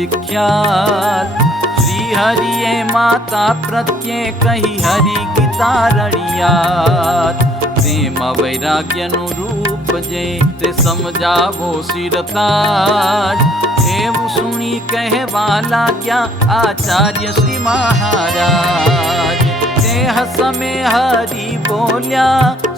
विख्यात। श्री हरिये माता प्रत्ये कही हरि गीता रड़ियात। प्रेम वैराग्यनु रूप जे ते समझावो सिरताज। एवं सुनी कहवा लाग्या आचार्य श्री महाराज। देह समय हरि बोल्या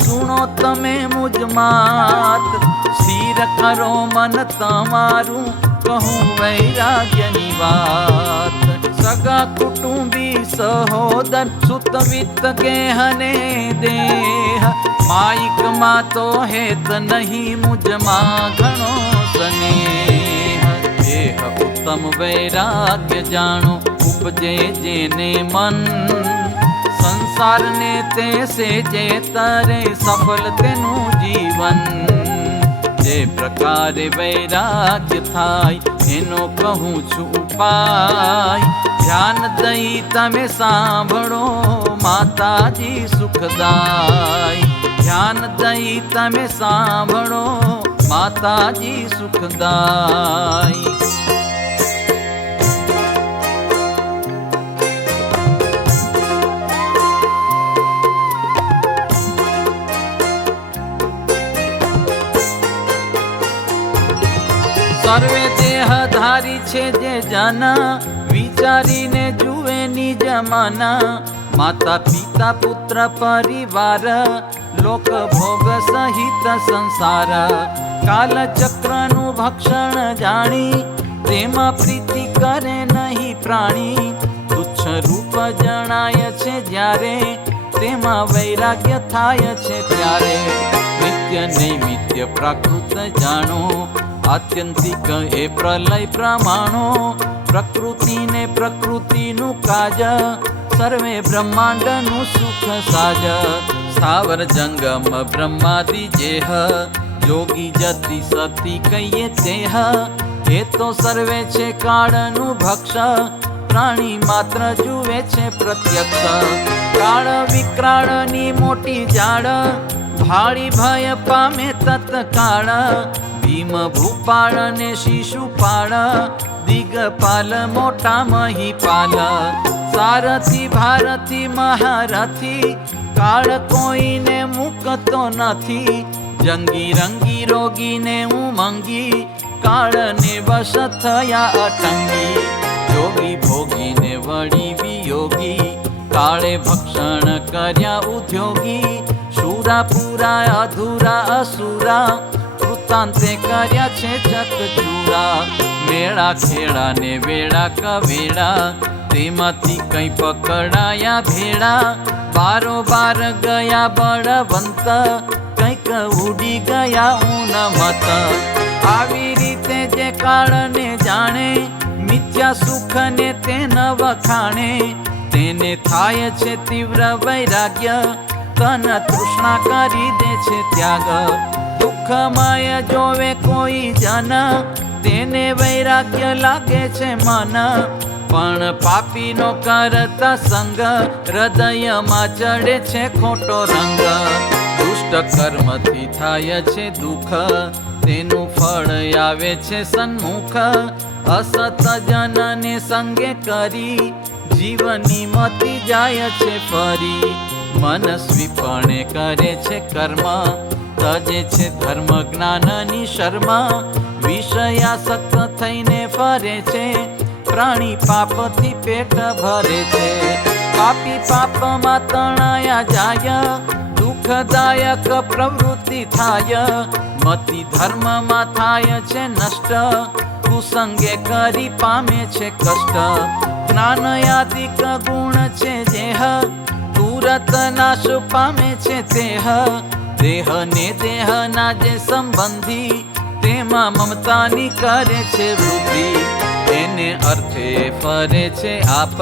सुनो तमे मुझ मात। स्थिर करो मन तमारू कहूँ वैराग्यनी बात। सगा कुटुंबी सहोदर सुत वित्त गेहने देह। माइक मा तो हेत नहीं मुझ मां घणो स्नेह। देह उत्तम वैराग्य जानो उपजे जेने मन। संसार ने ते से जे तरे सफल तेनु जीवन। जे प्रकारे वैराग्य थाय एनो कहूँ छु उपाय। ध्यान दई तमे सांभळो माताजी सुखदाय। ध्यान दई तमे सांभळो माताजी सुखदाय। सर्वे देहधारी छे जे जाना। विचारीने जुए निज माना। माता पिता पुत्र परिवार लोक भोग सहित संसार। काल चक्रनु भक्षण जाणी तेमा प्रीति करे नहीं प्राणी। तुच्छ रूप जणाय छे ज्यारे तेमा वैराग्य थाय छे त्यारे। नित्य नैमित्य प्राकृत जाणो आत्यंतिक ए प्रलय प्रमाणो। प्रकृति ने प्रकृति नु काज सर्वे ब्रह्मांड नु सुख साज। स्थावर जंगम ब्रह्मादि जेह जोगी जति सती कहिए तेह। ये तो सर्वे छे काळ नु भक्ष प्राणी मात्र जुवे छे प्रत्यक्ष। काळ विक्राळ नी मोटी जाड़ भाड़ी भय पामे तत्काळ। भीम भूपाळ ने शिशुपाळ दिगपाल मोटा महिपाल। सारथी भारती महारथी काळ कोઈને मुकतो નથી। जंगी रंगी रोगी ने उमंगी काळ ने वश थया अटंगी। योगी भोगी ने वળી वियोगी काळे भक्षण कर्या उद्योगी। शूरा पूरा अधूरा असुरा वृत्तांते कर्या छे चकचूरा। मेळा खेड़ा ने वेड़ा कवेड़ा तेमांथी कई पकड़ाया भेड़ा। बारोबार गया बळवंत कंईक उडी गया ऊनमत। आवी रीते जे काळने जाणे मिथ्या सुख ने ते न वखाणे। तेने थाय छे तीव्र वैराग्य तन तृष्णा करी दे छे त्याग। दुखमय जोवे कोई जन तेने वैराग्य लागे छे मन। पण पापी नो करता संग हृदय मां चढ़े छे खोटो रंग। दुष्ट कर्म थी थाय छे दुख तेनु फल आवे छे सन्मुख। असत जन ने संगे करी जीवनी मती जाय छे फरी। मनस्वीपणे करे छे कर्म तजे छे धर्म ज्ञान नी शर्मा। विषयासक्त थईने फरे छे प्राणी पाप थी पेट भरे छे। पापी पाप मा तणाया जाय दुखदायक प्रवृत्ति थाय। मति धर्म मा थाय छे नष्ट कुसंगे करी पामे छे कष्ट। ज्ञान यादिक गुण छे जेह तुरत नाश पामे छे तेह। देह ने देह ना जे संबंधी तेमा ममतानी करे छे वृद्धि। એને અર્થે ફરે છે આપ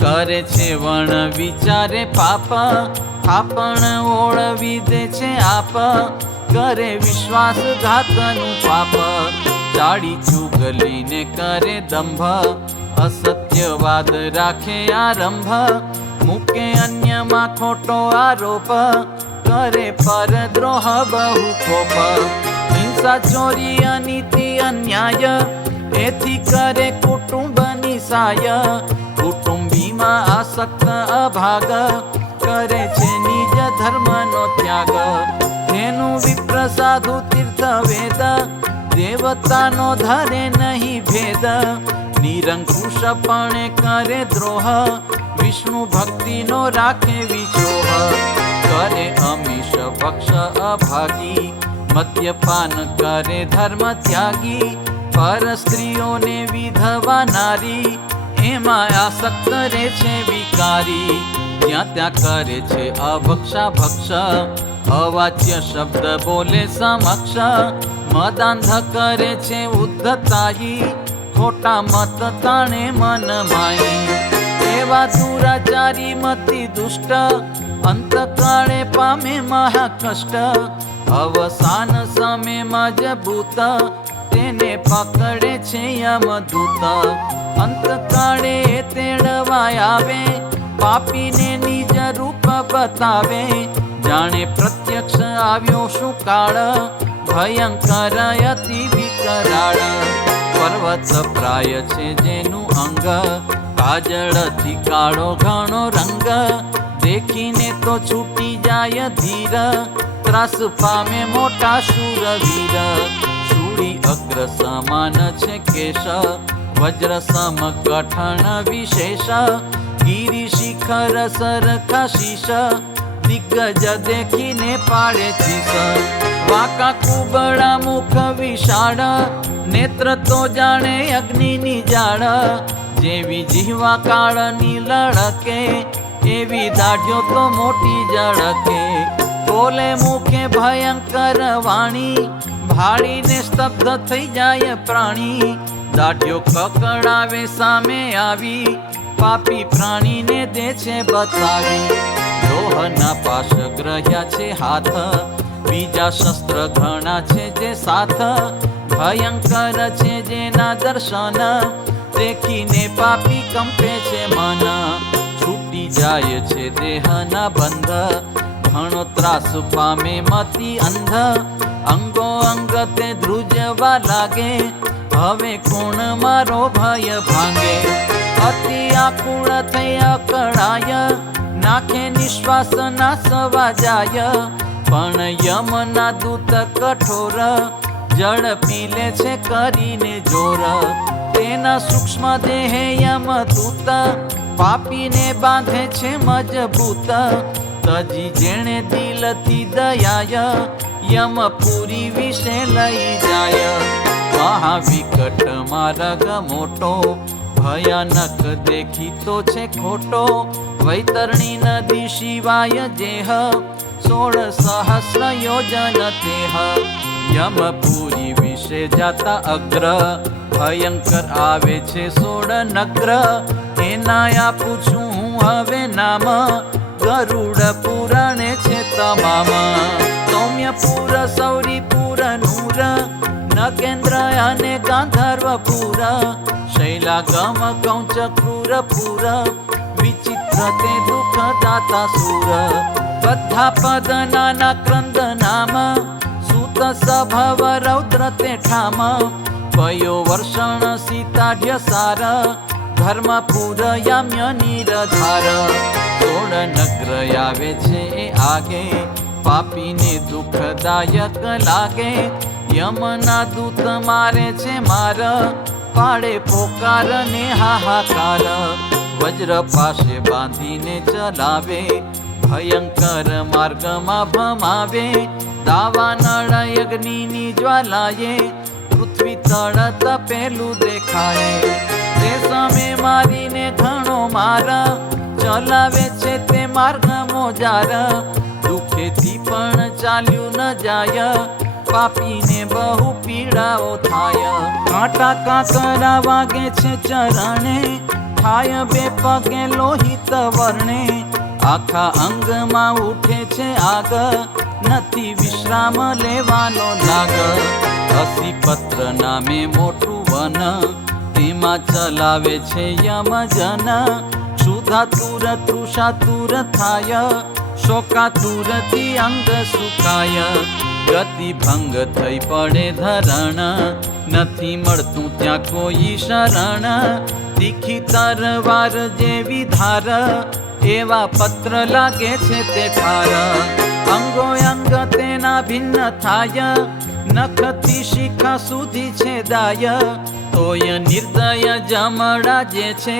કરે છે વણ વિચારે પાપ। થાપણ ઓળવી દે છે આપ કરે વિશ્વાસઘાતનું પાપ। ચાડી ચુગલીને કરે દંભ અસત્યવાદ રાખે આરંભ। મૂકે અન્યમાં ખોટો આરોપ કરે પરદ્રોહ બહુ કોપ। હિંસા ચોરી અનીતિ અન્યાય એથી કરે કુટુંબની સાય, કુટુંબીમાં આસક્ત અભાગ, કરે છે નિજ ધર્મનો ત્યાગ. તેનું વિપ્ર સાધુ તીર્થ વેદ, દેવતાનો ધરે નહીં ભેદ. નિરંકુશપણે કરે દ્રોહ, વિષ્ણુ ભક્તિનો રાખે વિદ્રોહ. કરે અમીશ ભક્ષ અભાગી, મદ્યપાન કરે ધર્મ ત્યાગી. પર સ્ત્રીઓને વિધવા નારી, એમાં આસક્ત રહે છે વિકારી. જ્યાં ત્યાં કરે છે અભક્ષા ભક્ષ, અવાચ્ય શબ્દ બોલે સમક્ષ. મદાંધ કરે છે ઉદ્ધતાઈ, ખોટા મત તાણે મન માઈ. એવા દુરાચારી મતિ દુષ્ટ, અંતકાળે પામે મહાકષ્ટ. અવસાન સમે મજબૂત, તેને પકડે છે યમદૂત. અંતકાળે તેડવા આવે, પાપીને નિજ રૂપ બતાવે. જાણે પ્રત્યક્ષ આવ્યો શું કાળ, ભયંકર અતિ વિકરાળ. પર્વત પ્રાય છે જેનું અંગ, કાજળથી કાળો ઘણો રંગ. દેખીને તો છૂટી જાય ધીર, ત્રાસ પામે મોટા શૂરવીર. શૂળી અગ્ર સમાન છે કેશ, વજ્ર સમ કઠણ વિશેષ. ગિરી શિખર સરખા શીશ, દિગ્ગજ દેખીને પાડે ચીસ. વાંકા કુબડા મુખ વિશાળ, નેત્ર તો જાણે અગ્નિની જાળ. જેવી જીવા કાળની લડકે, એવી દાઢ્યો તો મોટી જળકે. બોલે મુખે ભયંકર વાણી, ભાળીને સ્તબ્ધ થઈ જાય પ્રાણી. દાઢ્યો કકડાવે સામે આવી, પાપી પ્રાણીને દે છે બતાવી. લોહના પાશ ગ્રહ્યા છે હાથ, બીજા શસ્ત્ર ઘણા છે જે સાથ. ભયંકર છે જેના દર્શન, દેખીને પાપી કંપે છે મન. છૂટી જાય છે દેહના બંધ, ઘણો ત્રાસ પામે મતિ અંધ. અંગો અંગ તે ધ્રુજવા લાગે, હવે કોણ મારો ભય ભાંગે. અતિ આકુળ થઈ અકળાય, નાખે નિશ્વાસ નાસવા જાય. પણ યમના દૂત કઠોર, જળ પીલે છે કરીને જોર. તેના સૂક્ષ્મ દેહે યમદૂત, પાપીને બાંધે છે મજબૂત. તજી જેણે દિલથી દયાય, યમપુરી વિશે લઈ જાય. મહાવિકટ માર્ગ મોટો, ભયાનક દેખીતો છે ખોટો. વૈતરણી નદી શિવાય જેહ, 16 સહસ્ર યોજન તેહ. યમપુરી વિશે જાતા અગ્ર, ભયંકર આવે છે 16 નગ્ર. એના આપું છું હું હવે નામ, ગરુડ પુરાણે છે તમામ. સૌમ્યપુર સૌરીપુર નૂર, નગેન્દ્ર અને ગાંધર્વપુર. શૈલાગમ કૌચ ક્રૂરપુર, વિચિત્ર તે દુઃખ દાતા સુર. બધા પદ નાના ક્રંદ નામ, સૂત સભવ રૌદ્ર તે ઠામ. પયો વર્ષણ સીતાઢ્ય સાર, ધર્મપુર યામ્ય નિરધાર. 16 નગ્ર આવે છે એ આગે, પાપીને દુઃખદાયક લાગે. યમના દૂત મારે છે માર, પાડે પોકાર ને હાહાકાર. વજ્ર પાસે બાંધીને ચલાવે, ભયંકર માર્ગમાં ભમાવે. દાવા નળ અગ્નિની જ્વાલાએ, પૃથ્વી તળ તપેલું દેખાય. તે સામે મારીને ઘણો માર, ચલાવે છે તે માર્ગ મોજાર. દુઃખેથી પણ ચાલ્યું ન જાય, પાપીને બહુ પીડાઓ થાય. કાંટા કાંકરા વાગે છે ચરણે, થાય બે પગે લોહિત વર્ણે. આખા અંગમાં ઉઠે છે આગ, નથી વિશ્રામ લેવાનો લાગ. હસીપત્ર નામે મોટું વન, તેમાં ચલાવે છે યમજન. ક્ષુધાતુર તૃષાતુર થાય, શોકાતુરથી અંગ સુકાય. ગતિ ભંગ થઈ પડે ધરણ, નથી મળતું ત્યાં કોઈ શરણ, તીખી તરવાર જેવી ધાર, એવા પત્ર લાગે છે તે ઠાર. અંગો અંગ તેના ભિન્ન થાય, નખથી શિખા સુધી છેદાય, તોય નિર્દય જમડા જે છે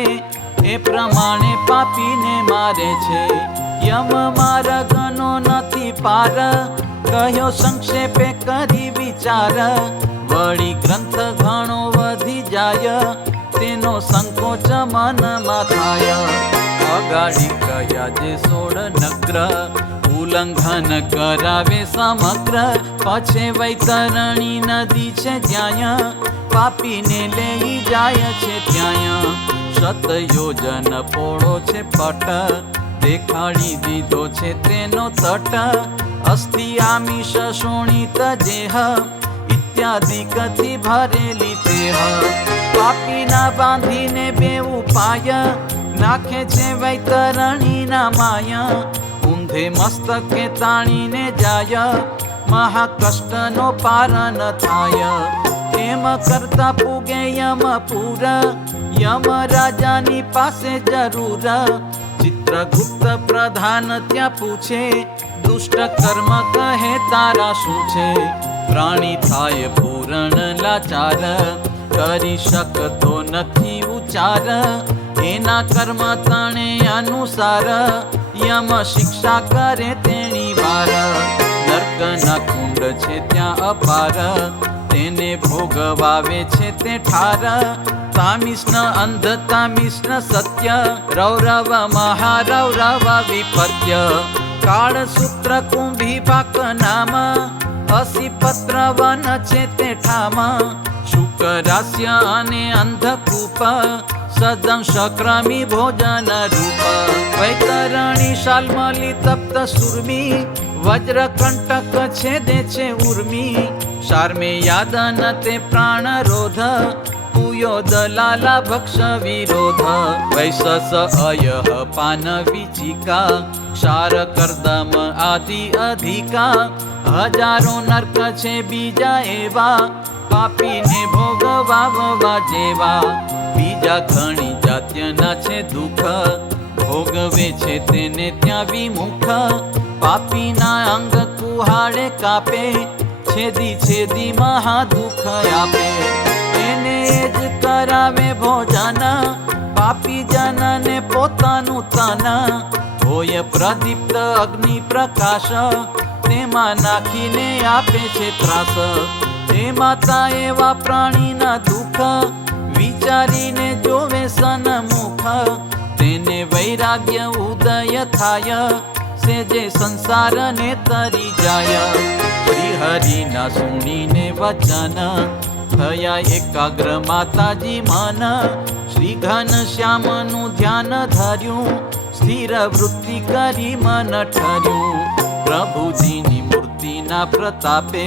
એ પ્રમાણે પાપીને મારે છે. યમ માર્ગનો નથી પાર, કહ્યો સંક્ષેપે કરી વિચાર, વળી ગ્રંથ ઘણો વધી જાય, તેનો સંકોચ મનમાં થાય. અગાડી કયા જે 16 નગ્ર, ઉલ્લંઘન કરાવે સમગ્ર, પછે વૈતરણી નદી છે જ્યાં, પાપીને લઈ જાય છે ત્યાં. 7 યોજન પોળો છે પટ, દેખાડી દીધો છે તેનો તટ, અસ્થિ આમિષ શોણિત જેહ, ઇત્યાદિ કથી ભરેલી તેહ. પાપીના બાંધીને બે ઉપાય, નાખે છે વૈતરણીના માયા, ઊંધે મસ્તકે તાણીને જાય, મહાકષ્ટનો પાર ન થાય. એમ કરતા પૂગે યમપુર, યમ રાજાની પાસે જરૂર, ચિત્રગુપ્ત પ્રધાન ત્યાં પૂછે, દુષ્ટ કર્મ કહે તારા શું છે. પ્રાણી થાય પૂરણ લાચાર, કરી શકતો નથી ઉચાર, એના કર્મ તણે અનુસાર, યમ શિક્ષા કરે તેની વાર. નર્કના કુંડ છે ત્યાં અપાર, તેને ભોગવાવે છે તે ઠાર. તામિષ્ન અંધ તામિષ્ન સત્ય, રૌરવ મહારૌરવ વિપત્ય. કાળસૂત્ર કુંભી પાક નામ, 80 પત્ર વન છે તે ઠામ. શુકરાસ્ય અને અંધકૂપ, સદંશ ક્રમી ભોજન રૂપ. વૈતરણી શાલ્મલી તપ્ત સુરમી, વજ્રકંટક છેદે છે ઉર્મી. શાર્મે યાદન તે પ્રાણ રોધ, પૂયો દલાલા ભક્ષ વિરોધ. વૈશસ અયહ પાન વિચિકા, ક્ષાર કર્દમ આદિ અધિકા. હજારો નર્ક છે બીજા એવા, પાપીને ભોગવાવવા જેવા. બીજા ઘણી જાત્યના છે દુઃખ, ભોગવે છે તેને ત્યાં વિમુખ. પાપીના અંગ કુહાડે કાપે, છેદી છેદી મહા દુઃખ આપે. એને જ કરાવે ભોજન, પાપી જનને પોતાનું તન. હોય પ્રદીપ્ત અગ્નિ પ્રકાશ, તેમાં નાખીને આપે છે ત્રાસ. એ માતા એવા પ્રાણીના દુઃખ, વિચારીને જોવે સન્મુખ. તેને વૈરાગ્ય ઉદય થાય, સેજે સંસારને તરી જાય. શ્રી હરિના સુણીને વચન, થયા એકાગ્ર માતાજી મન. શ્રી ઘનશ્યામનું ધ્યાન ધર્યું, સ્થિર વૃત્તિ કરી મન ઠર્યું. પ્રભુજીની મૂર્તિના પ્રતાપે,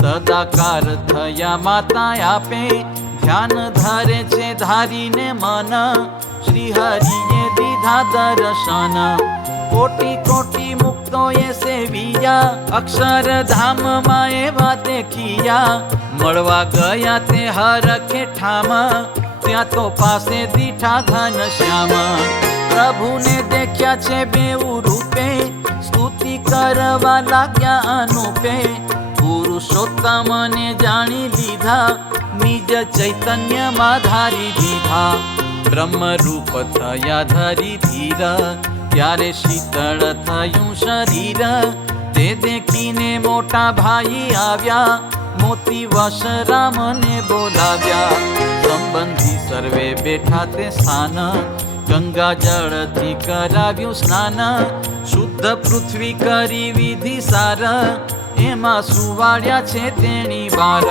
તદાકાર થયા માતા આપે. ધ્યાન ધરે છે ધારીને મન, શ્રી હરિએ દીધા દર્શન. કોટી કોટી મુક્તોએ સેવિયા, અક્ષરધામમાં એવા દેખિયા. મળવા ગયા તે હરખે ઠામ, ત્યાં તો પાસે દીઠા ઘનશ્યામ. પ્રભુને દેખ્યા છે બેઉ રૂપે, સ્તુતિ કરવા લાગ્યા અનુપે. પુરુષોત્તમને જાણી લીધા, નિજ ચૈતન્યમાં ધારી દીધા. બ્રહ્મરૂપ થયા ધરી ધીર, ત્યારે શીતળ થયું શરીર. તે દેખીને મોટા ભાઈ આવ્યા, મોતી વશ રામને બોલાવ્યા. સંબંધી સર્વે બેઠા તે સ્થાન, ગંગા જળથી કરાવ્યું સ્નાન. શુદ્ધ પૃથ્વી કરી વિધિ સાર, એમાં સુવાડ્યા છે તેની વાર.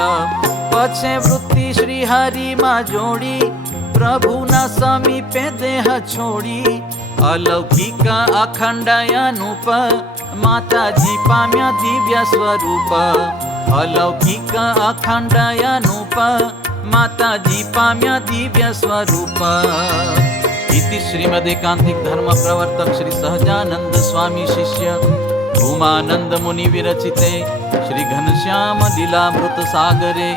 પછે વૃત્તિ શ્રી હરિમાં જોડી, પ્રભુના સમીપે દેહ છોડી. અલૌકિક અખંડ અનુપ, માતાજી પામ્યા દિવ્ય સ્વરૂપ. અલૌકિક અખંડ અનુપ, માતાજી પામ્યા દિવ્ય સ્વરૂપ. ઇતિ શ્રીમદ એકાંતિક ધર્મ પ્રવર્તક શ્રી સહજાનંદ સ્વામી શિષ્ય ભૂમાનંદ મુનિ વિરચિતે શ્રી ઘનશ્યામ લીલામૃત સાગરે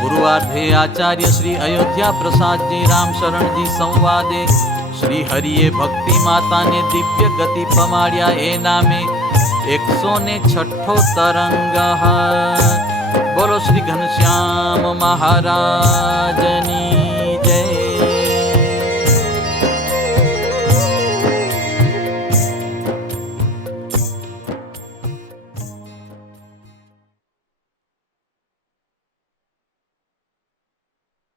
પૂર્વાર્ધે આચાર્ય શ્રી અયોધ્યા પ્રસાદજી રામ શરણજી સંવાદે શ્રી હરિએ ભક્તિ માતાને દિવ્ય ગતિ પમાડ્યા એ નામે 106 તરંગ. બોલો શ્રી ઘનશ્યામ મહારાજની.